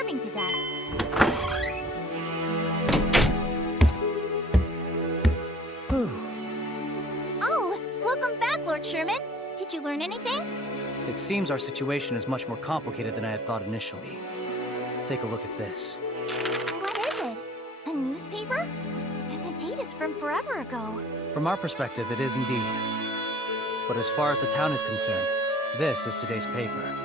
starving to death. Oh, welcome back, Lord Sherman. Did you learn anything? It seems our situation is much more complicated than I had thought initially. Take a look at this. What is it? A newspaper? And the date is from forever ago. From our perspective, it is indeed. But as far as the town is concerned, this is today's paper.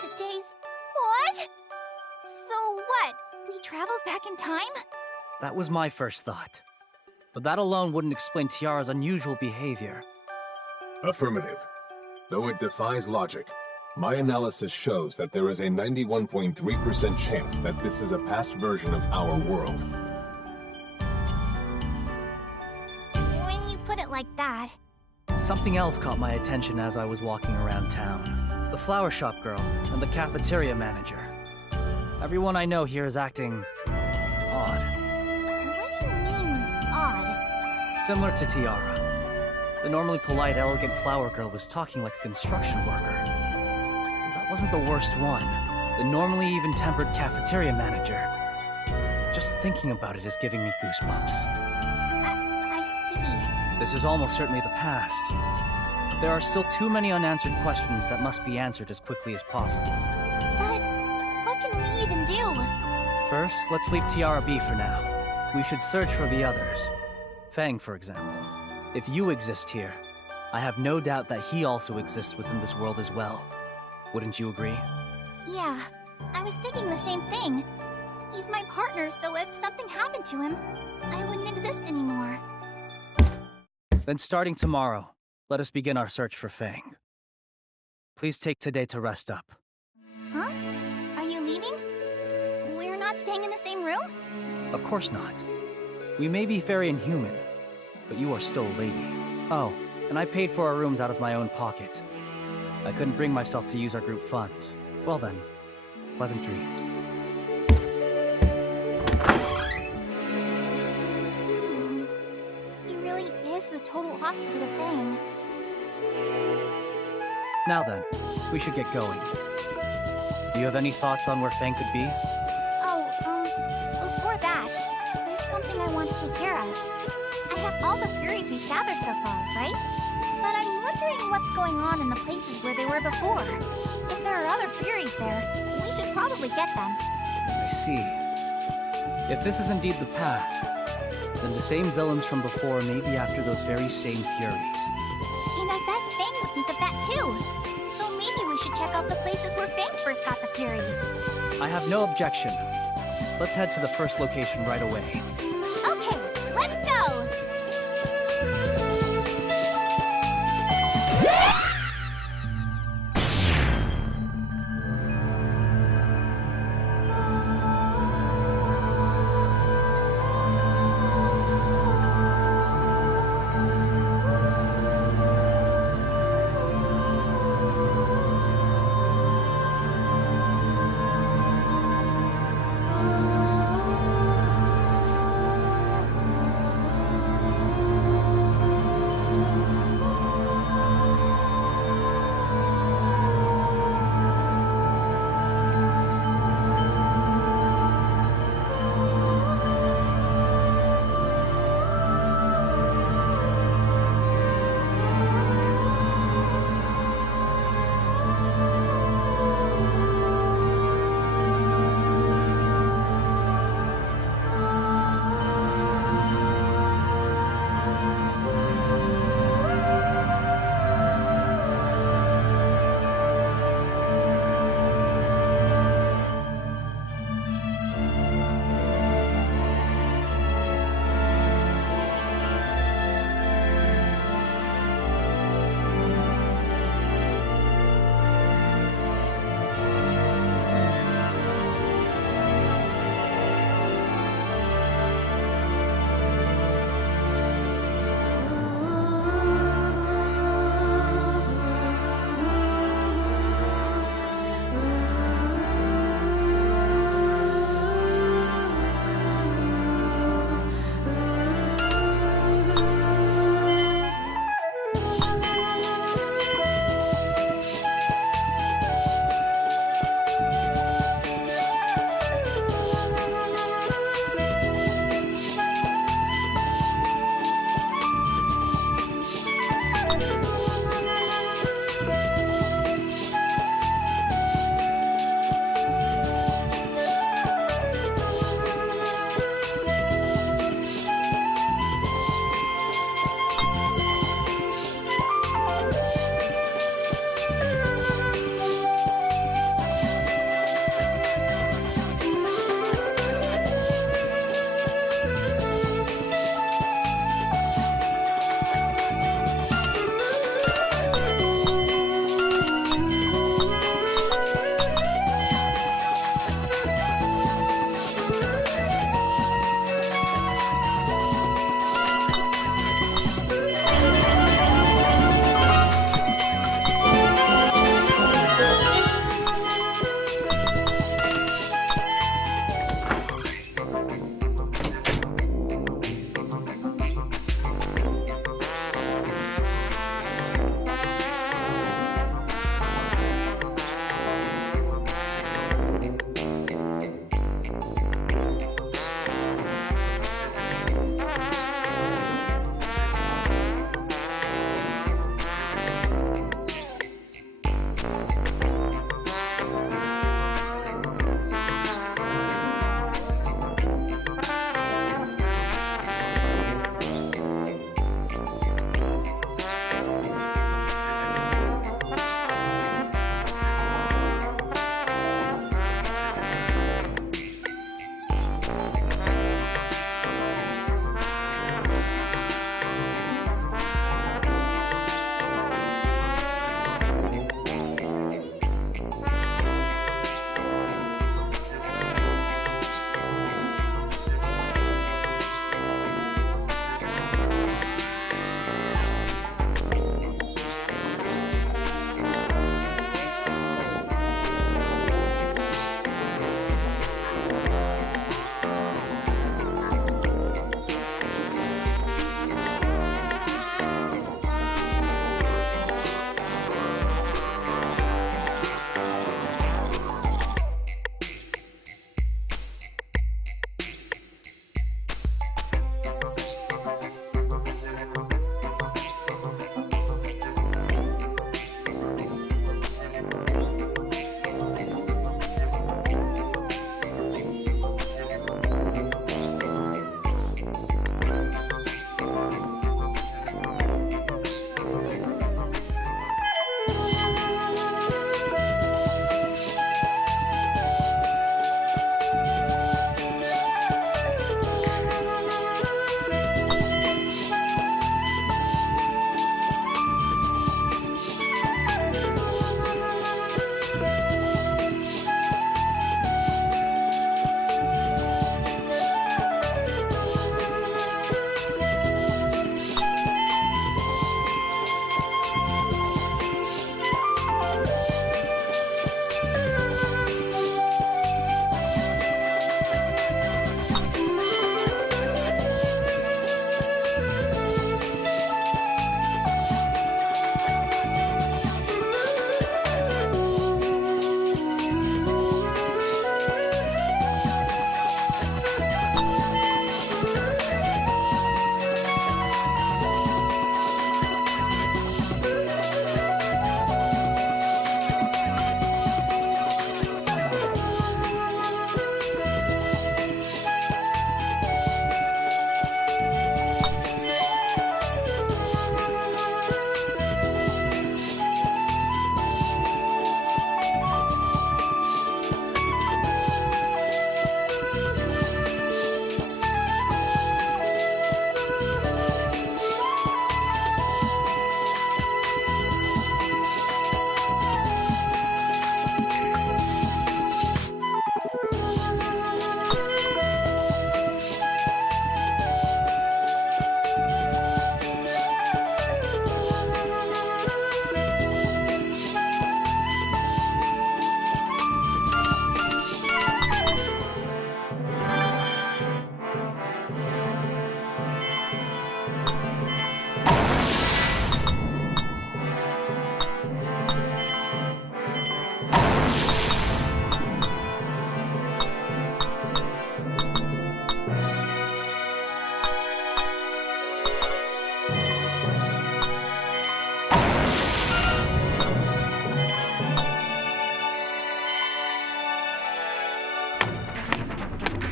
Today's... what? So what? We traveled back in time? That was my first thought. But that alone wouldn't explain Tiara's unusual behavior. Affirmative. Though it defies logic, my analysis shows that there is a 91.3% chance that this is a past version of our world. When you put it like that... Something else caught my attention as I was walking around town. The flower shop girl and the cafeteria manager. Everyone I know here is acting... odd. What do you mean, odd? Similar to Tiara. The normally polite, elegant flower girl was talking like a construction worker. That wasn't the worst one. The normally even-tempered cafeteria manager. Just thinking about it is giving me goosebumps. I see. This is almost certainly the past. But there are still too many unanswered questions that must be answered as quickly as possible. But what can we even do? First, let's leave Tiara be for now. We should search for the others. Fang, for example. If you exist here, I have no doubt that he also exists within this world as well. Wouldn't you agree? Yeah, I was thinking the same thing. He's my partner, so if something happened to him, I wouldn't exist anymore. Then starting tomorrow, let us begin our search for Fang. Please take today to rest up. Huh? Are you leaving? We're not staying in the same room? Of course not. We may be very inhuman, but you are still a lady. Oh, and I paid for our rooms out of my own pocket. I couldn't bring myself to use our group funds. Well then, pleasant dreams. He really is the total opposite of Fang. Now then, we should get going. Do you have any thoughts on where Fang could be? Before that, there's something I want to take care of. I have all the Furies we've gathered so far, right? But I'm wondering what's going on in the places where they were before. If there are other Furies there, we should probably get them. I see. If this is indeed the past, then the same villains from before may be after those very same Furies. And I bet Fang would think of that too. So maybe we should check out the places where Fang first got the Furies. I have no objection. Let's head to the first location right away. Okay, let's go!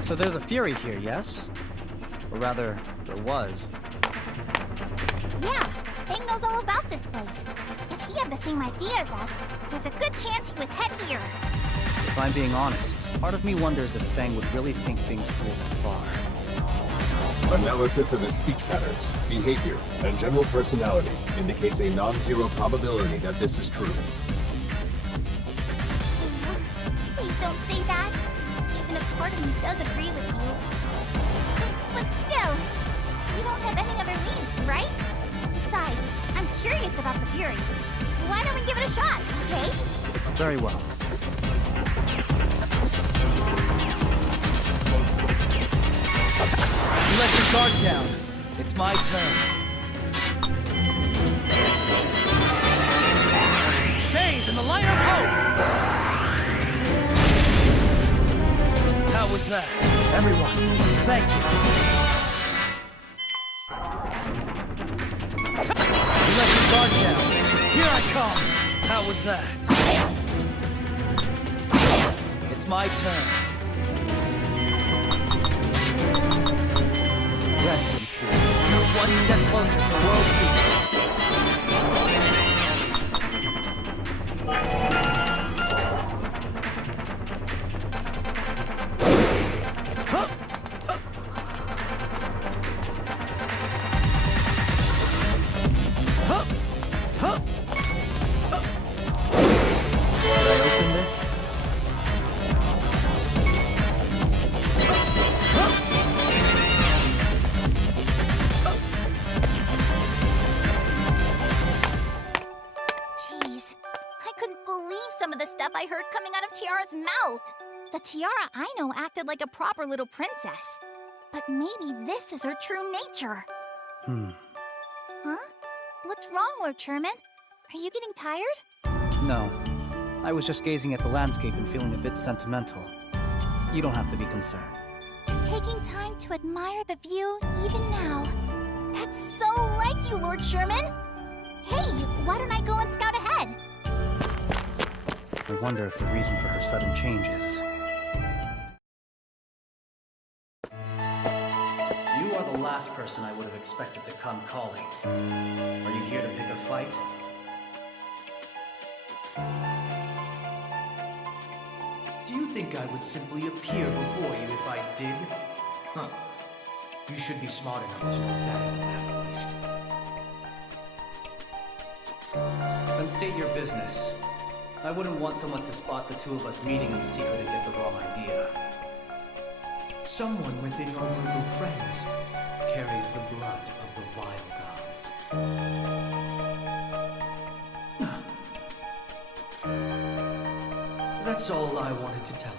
So there's a Fury here, yes? Or rather, there was. Yeah, Fang knows all about this place. If he had the same idea as us, there's a good chance he would head here. If I'm being honest, part of me wonders if Fang would really think things through that far. Analysis of his speech patterns, behavior, and general personality indicates a non-zero probability that this is true. Please don't say that. Even if part of me does agree with you. But still, we don't have any other leads, right? Besides, I'm curious about the Fury. Why don't we give it a shot, okay? Very well. You let your guard down. It's my turn. Bathe in the light of hope! How was that? Everyone, thank you. You let your guard down. Here I come! How was that? It's my turn. Rest in peace. You're one step closer to world peace. Should I open this? Jeez, I couldn't believe some of the stuff I heard coming out of Tiara's mouth. The Tiara I know acted like a proper little princess. But maybe this is her true nature. Huh? What's wrong, Lord Sherman? Are you getting tired? No. I was just gazing at the landscape and feeling a bit sentimental. You don't have to be concerned. Taking time to admire the view even now. That's so like you, Lord Sherman. Hey, why don't I go and scout ahead? I wonder if the reason for her sudden changes. You are the last person I would have expected to come calling. Are you here to pick a fight? Do you think I would simply appear before you if I did? Huh. You should be smart enough to know better than that, at least. Then state your business. I wouldn't want someone to spot the two of us meeting in secret and get the wrong idea. Someone within your group of friends carries the blood of the vile god. That's all I wanted to tell you.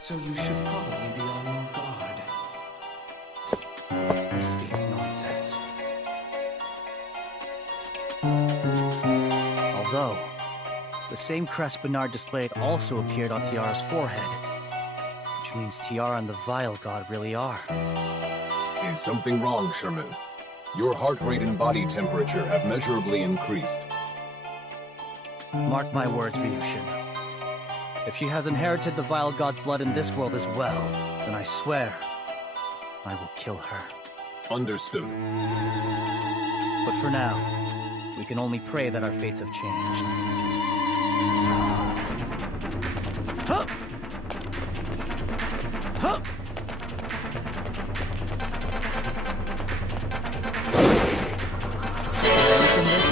So you should probably be on your guard. He speaks nonsense. Although, the same crest Bernard displayed also appeared on Tiara's forehead. Which means Tiara and the Vile God really are. Is something wrong, Sherman? Your heart rate and body temperature have measurably increased. Mark my words, Ryushin. If she has inherited the Vile God's blood in this world as well, then I swear, I will kill her. Understood. But for now, we can only pray that our fates have changed. Huh! Huh! Should I open this?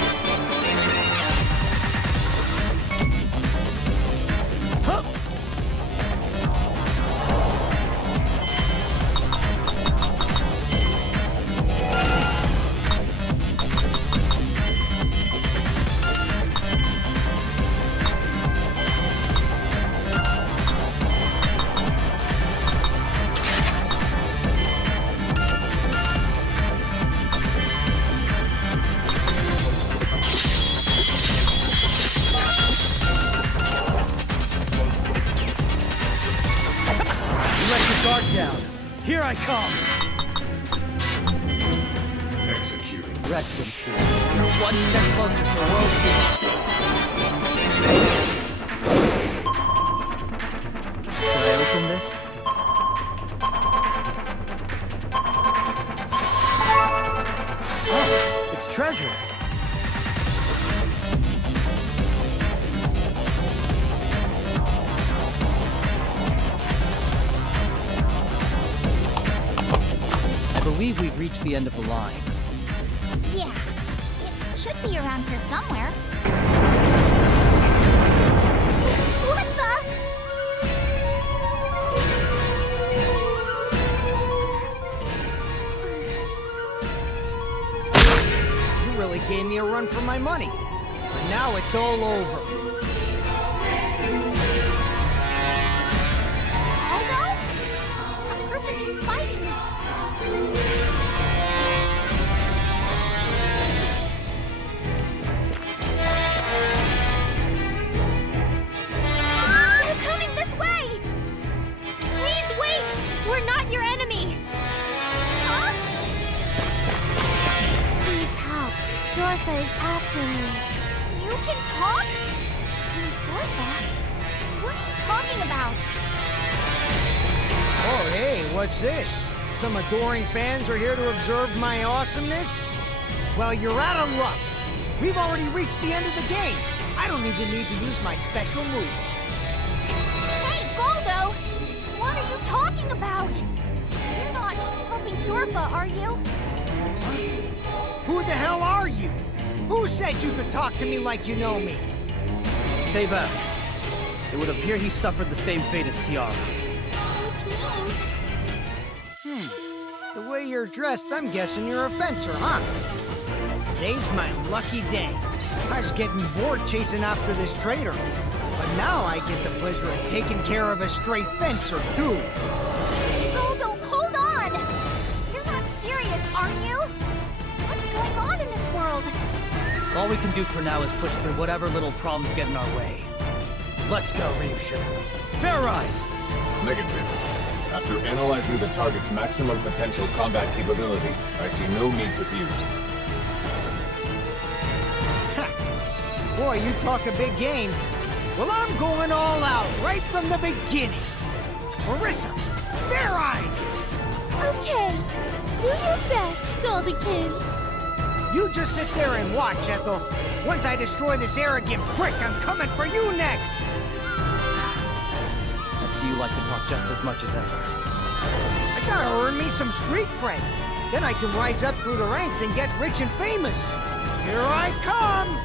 Huh! Here I come! Executing. Rest in peace. You're one step closer to world peace. Should I open this? believe we've reached the end of the line. Yeah, it should be around here somewhere. What the? You really gave me a run for my money. But now it's all over. Galdo? A person he's fighting. They're coming this way! Please wait! We're not your enemy! Huh? Please help. Dorfa is after me. You can talk? Dorfa? What are you talking about? Oh, hey, what's this? Some adoring fans are here to observe my awesomeness? Well, you're out of luck. We've already reached the end of the game. I don't even need to use my special move. Hey, Galdo! What are you talking about? You're not helping Dorfa, are you? Who the hell are you? Who said you could talk to me like you know me? Stay back. It would appear he suffered the same fate as Tiara. Which means... The way you're dressed, I'm guessing you're a fencer, huh? Today's my lucky day. I was getting bored chasing after this traitor. But now I get the pleasure of taking care of a stray fencer, too. Galdo, hold on! You're not serious, are you? What's going on in this world? All we can do for now is push through whatever little problems get in our way. Let's go, Ryushin. Fair rise! Negative. After analyzing the target's maximum potential combat capability, I see no need to fuse. Boy, you talk a big game. Well, I'm going all out right from the beginning. Marissa, fair eyes! Okay, do your best, Goldy-kins. You just sit there and watch, Ethel. Once I destroy this arrogant prick, I'm coming for you next! I see you like to talk just as much as ever. I gotta earn me some street cred. Then I can rise up through the ranks and get rich and famous. Here I come!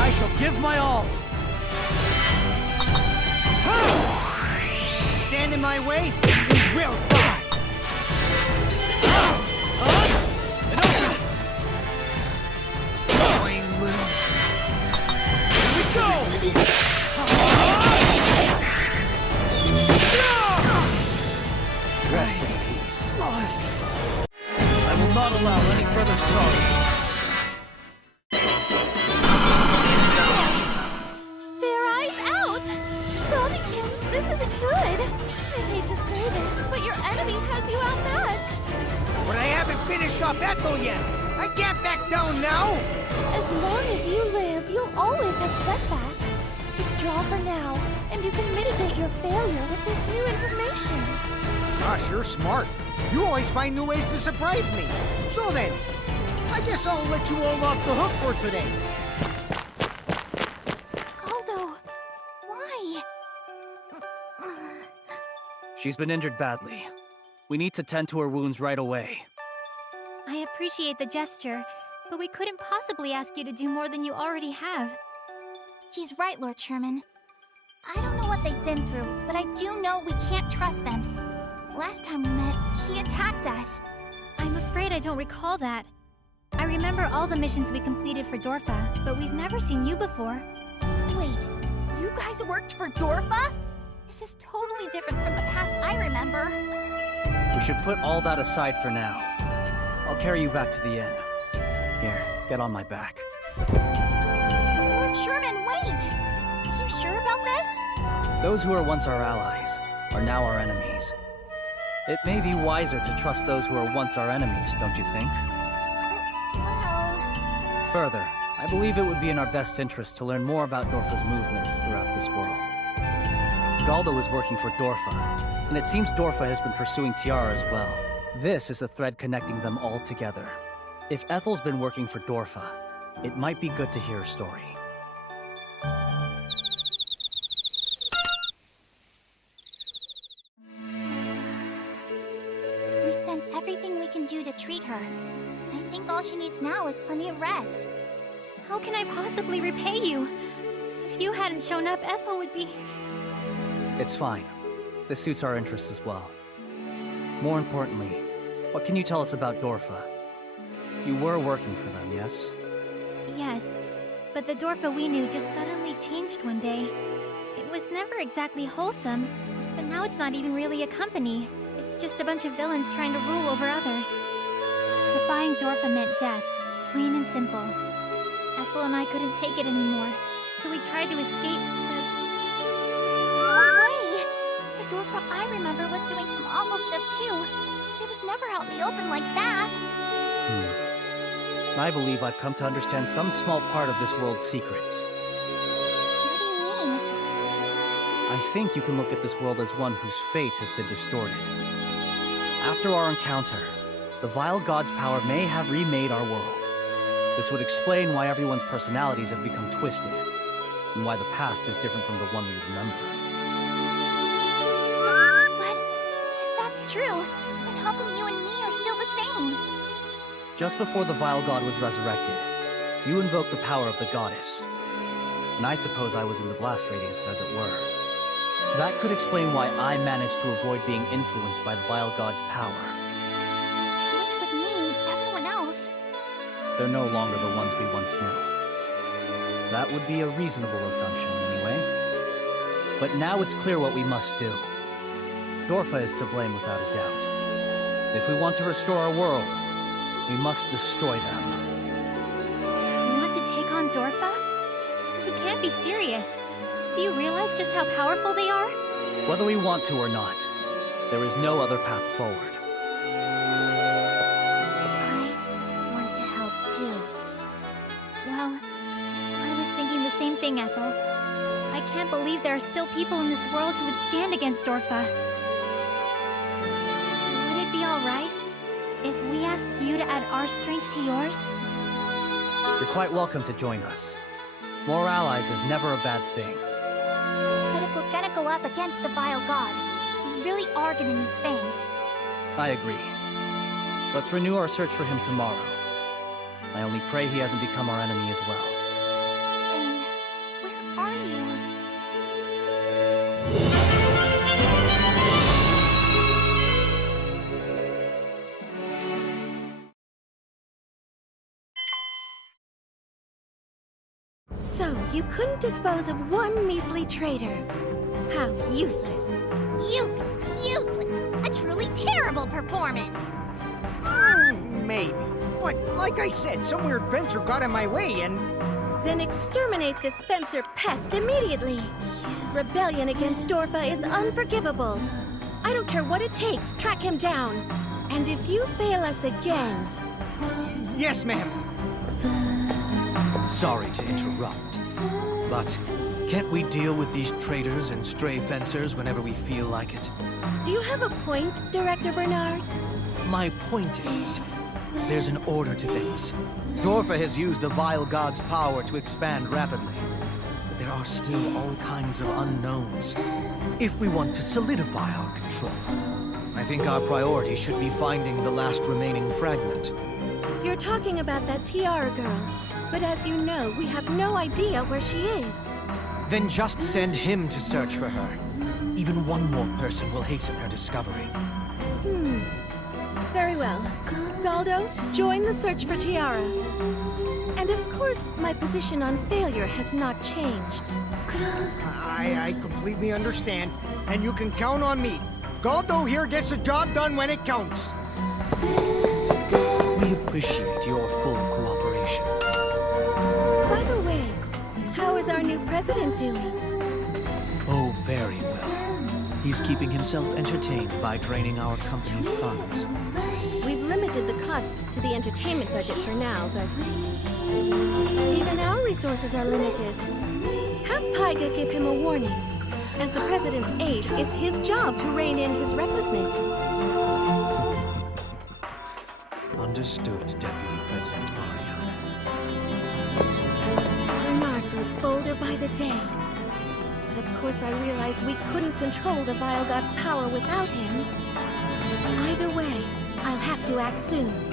I shall give my all! Stand in my way, you will die! Here we go! Rest in peace. I will not allow any further sorrow. Their eyes out! Goldy-kins, this isn't good. I hate to say this, but your enemy has you outmatched. But I haven't finished off Ethel yet! I can't back down now! As long as you live, you'll always have setbacks. Withdraw for now, and you can mitigate your failure with this new information. Gosh, you're smart. You always find new ways to surprise me. So then, I guess I'll let you all off the hook for today. Galdo, why? She's been injured badly. We need to tend to her wounds right away. I appreciate the gesture, but we couldn't possibly ask you to do more than you already have. He's right, Lord Sherman. I don't know what they've been through, but I do know we can't trust them. Last time we met, he attacked us. I'm afraid I don't recall that. I remember all the missions we completed for Dorfa, but we've never seen you before. Wait, you guys worked for Dorfa? This is totally different from the past I remember. We should put all that aside for now. I'll carry you back to the inn. Here, get on my back. Lord Sherman, wait! Are you sure about this? Those who were once our allies are now our enemies. It may be wiser to trust those who were once our enemies, don't you think? Well... Further, I believe it would be in our best interest to learn more about Dorfa's movements throughout this world. Galdo is working for Dorfa, and it seems Dorfa has been pursuing Tiara as well. This is a thread connecting them all together. If Ethel's been working for Dorfa, it might be good to hear her story. can do to treat her. I think all she needs now is plenty of rest. How can I possibly repay you? If you hadn't shown up, Ethel would be... It's fine. This suits our interests as well. More importantly, what can you tell us about Dorfa? You were working for them, yes? Yes, but the Dorfa we knew just suddenly changed one day. It was never exactly wholesome, but now it's not even really a company. It's just a bunch of villains trying to rule over others. Defying Dorfa meant death, plain and simple. Ethel and I couldn't take it anymore, so we tried to escape, but... No way! The Dorfa I remember was doing some awful stuff too. But it was never out in the open like that. I believe I've come to understand some small part of this world's secrets. What do you mean? I think you can look at this world as one whose fate has been distorted. After our encounter, the vile god's power may have remade our world. This would explain why everyone's personalities have become twisted, and why the past is different from the one we remember. But if that's true, then how come you and me are still the same? Just before the vile god was resurrected, you invoked the power of the goddess. And I suppose I was in the blast radius, as it were. That could explain why I managed to avoid being influenced by the vile god's power. Which would mean everyone else. They're no longer the ones we once knew. That would be a reasonable assumption, anyway. But now it's clear what we must do. Dorfa is to blame without a doubt. If we want to restore our world, we must destroy them. You want to take on Dorfa? You can't be serious. Do you realize just how powerful they are? Whether we want to or not, there is no other path forward. I want to help too. Well, I was thinking the same thing, Ethel. I can't believe there are still people in this world who would stand against Dorfa. Would it be alright if we asked you to add our strength to yours? You're quite welcome to join us. More allies is never a bad thing. But if we're gonna go up against the vile god, we really are gonna need Fang. I agree. Let's renew our search for him tomorrow. I only pray he hasn't become our enemy as well. Fang, where are you? So, you couldn't dispose of one measly traitor. How useless. Useless, useless. A truly terrible performance. Maybe. But like I said, some weird fencer got in my way and... Then exterminate this fencer pest immediately. Rebellion against Dorfa is unforgivable. I don't care what it takes, track him down. And if you fail us again... Yes, ma'am. Sorry to interrupt, but can't we deal with these traitors and stray fencers whenever we feel like it? Do you have a point, Director Bernard? My point is, there's an order to things. Dorfa has used the vile god's power to expand rapidly, but there are still all kinds of unknowns. If we want to solidify our control, I think our priority should be finding the last remaining fragment. You're talking about that tiara girl. But as you know, we have no idea where she is. Then just send him to search for her. Even one more person will hasten her discovery. Very well. Galdo, join the search for Tiara. And of course, my position on failure has not changed. I completely understand, and you can count on me. Galdo here gets the job done when it counts. We appreciate your full cooperation. By the way, how is our new president doing? Oh, very well. He's keeping himself entertained by draining our company funds. We've limited the costs to the entertainment budget for now, but even our resources are limited. Have Paiga give him a warning. As the president's aide, it's his job to rein in his recklessness. Understood, Deputy President Mariana. Bernard grows bolder by the day. But of course I realize we couldn't control the Vile God's power without him. Either way, I I'll have to act soon.